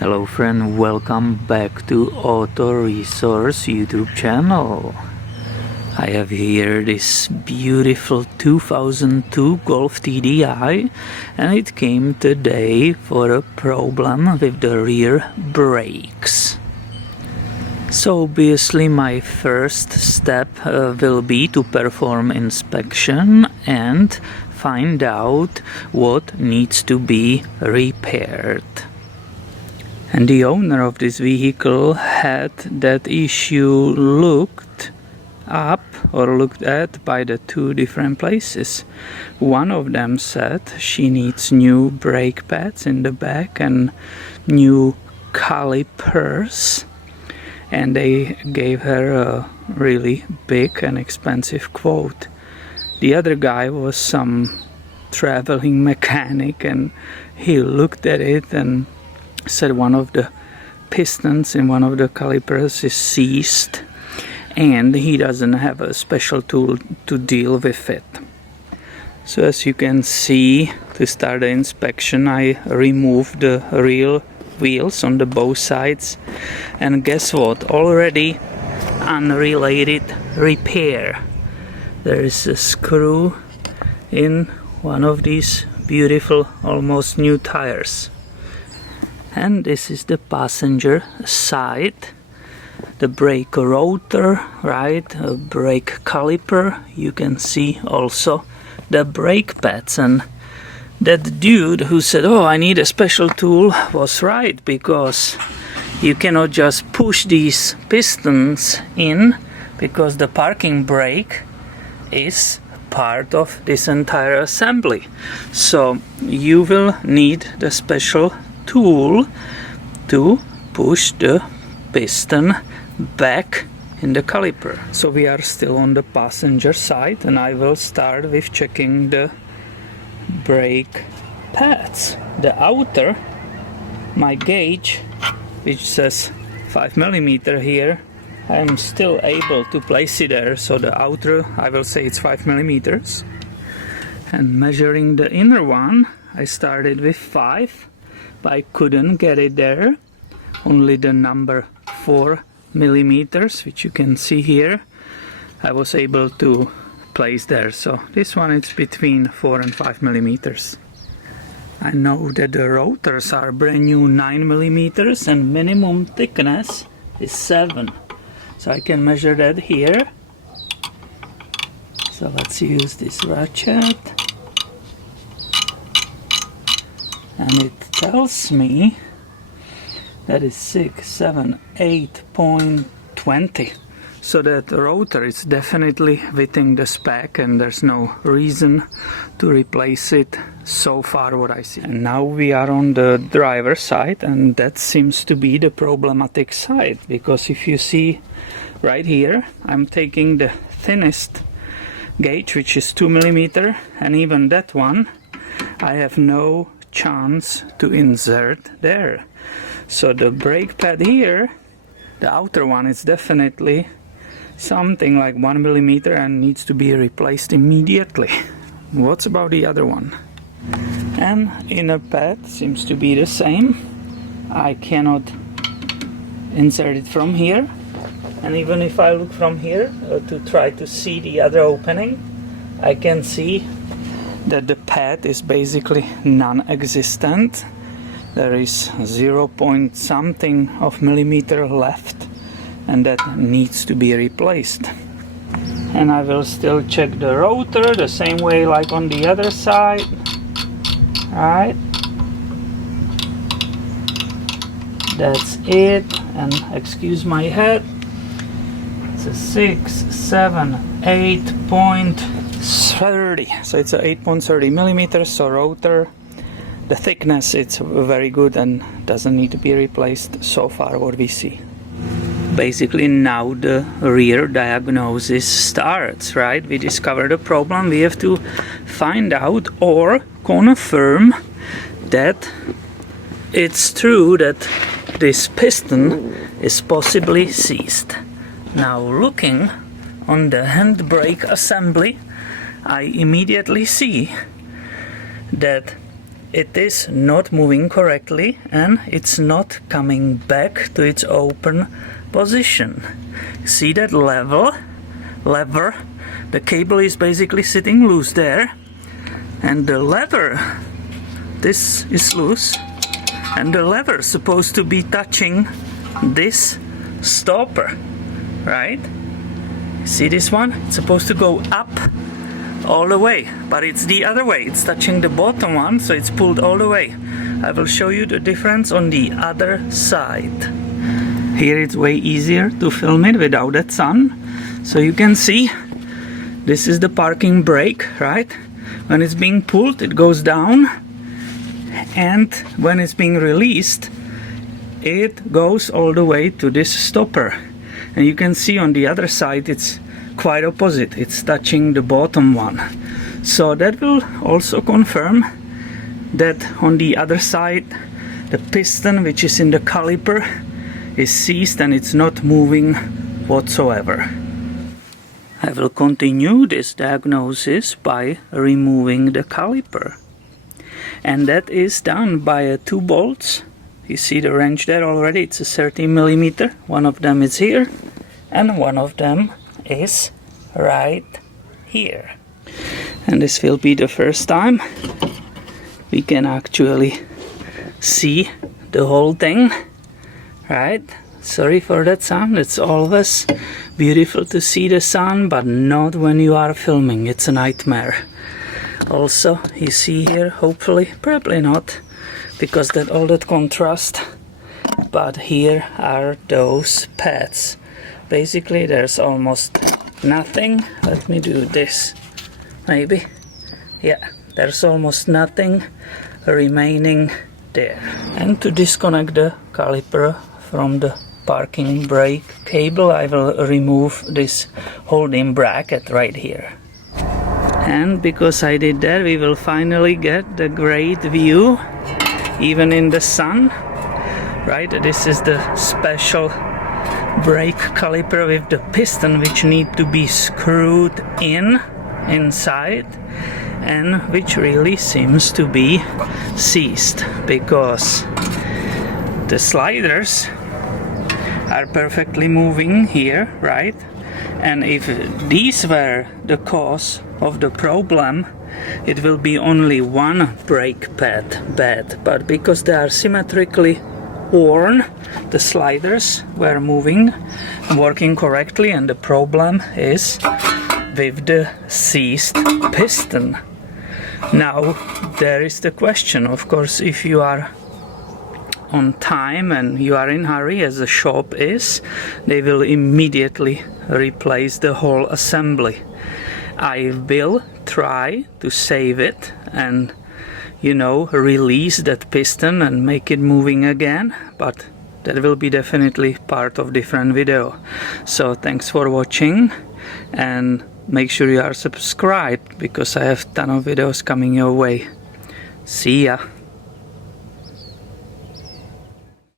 Hello friend, welcome back to Auto Resource YouTube channel. I have here this beautiful 2002 Golf TDI and it came today for a problem with the rear brakes. So obviously my first step will be to perform inspection and find out what needs to be repaired. And the owner of this vehicle had that issue looked at by the two different places. One of them said she needs new brake pads in the back and new calipers, and they gave her a really big and expensive quote. The other guy was some traveling mechanic, and he looked at it and said one of the pistons in one of the calipers is seized and he doesn't have a special tool to deal with it. So as you can see, to start the inspection, I removed the rear wheels on the both sides, and guess what? Already unrelated repair. There is a screw in one of these beautiful almost new tires. And this is the passenger side, the brake rotor, right, a brake caliper. You can see also the brake pads, and that dude who said, oh, I need a special tool, was right, because you cannot just push these pistons in, because the parking brake is part of this entire assembly. So you will need the special tool to push the piston back in the caliper. So we are still on the passenger side, and I will start with checking the brake pads. The outer, my gauge, which says 5 mm here, I'm still able to place it there, so the outer, I will say it's 5 mm. And measuring the inner one, I started with 5. But I couldn't get it there, only the number 4 mm, which you can see here, I was able to place there. So this one is between 4 and 5 mm. I know that the rotors are brand new 9 mm and minimum thickness is 7. So I can measure that here. So let's use this ratchet. And it tells me that is 6, 7, 8.20. So that rotor is definitely within the spec, and there's no reason to replace it so far what I see. And now we are on the driver's side, and that seems to be the problematic side, because if you see right here, I'm taking the thinnest gauge, which is 2 mm, and even that one I have no chance to insert there. So the brake pad here, the outer one, is definitely something like 1 mm and needs to be replaced immediately. What about the other one? And inner pad seems to be the same. I cannot insert it from here, and even if I look from here to try to see the other opening, I can see that the pad is basically non-existent. There is 0 point something of millimeter left, and that needs to be replaced. And I will still check the rotor the same way like on the other side. Alright, that's it. And excuse my head, it's a 6, 7, 8.30. So it's a 8.30 millimeters. So rotor, the thickness, it's very good and doesn't need to be replaced so far what we see. Basically now the rear diagnosis starts, right? We discover the problem, we have to find out or confirm that it's true that this piston is possibly seized. Now looking on the handbrake assembly, I immediately see that it is not moving correctly and it's not coming back to its open position. See that lever? The cable is basically sitting loose there, and the lever, this is loose, and the lever is supposed to be touching this stopper, right? See this one? It's supposed to go up all the way, but it's the other way. It's touching the bottom one, so it's pulled all the way. I will show you the difference on the other side. Here it's way easier to film it without that sun. So you can see this is the parking brake, right? When it's being pulled, it goes down, and when it's being released, it goes all the way to this stopper. And you can see on the other side it's quite opposite. It's touching the bottom one. So that will also confirm that on the other side the piston, which is in the caliper, is seized and it's not moving whatsoever. I will continue this diagnosis by removing the caliper, and that is done by 2 bolts. You see the wrench there already. It's a 30mm. One of them is here and one of them is right here. And this will be the first time we can actually see the whole thing, right? Sorry for that sound. It's always beautiful to see the sun, but not when you are filming. It's a nightmare. Also, you see here, hopefully, probably not, because that all that contrast, but here are those pads. Basically there's almost nothing. Let me do this, maybe. Yeah, there's almost nothing remaining there. And to disconnect the caliper from the parking brake cable, I will remove this holding bracket right here. And because I did that, we will finally get the great view even in the sun, right? This is the special brake caliper with the piston, which need to be screwed inside, and which really seems to be seized, because the sliders are perfectly moving here, right? And if these were the cause of the problem, it will be only one brake pad bad, but because they are symmetrically worn, the sliders were moving, working correctly, and the problem is with the seized piston. Now there is the question, of course, if you are on time and you are in hurry, as the shop is, they will immediately replace the whole assembly. I will try to save it and, you know, release that piston and make it moving again, but that will be definitely part of different video. So thanks for watching, and make sure you are subscribed, because I have ton of videos coming your way. See ya.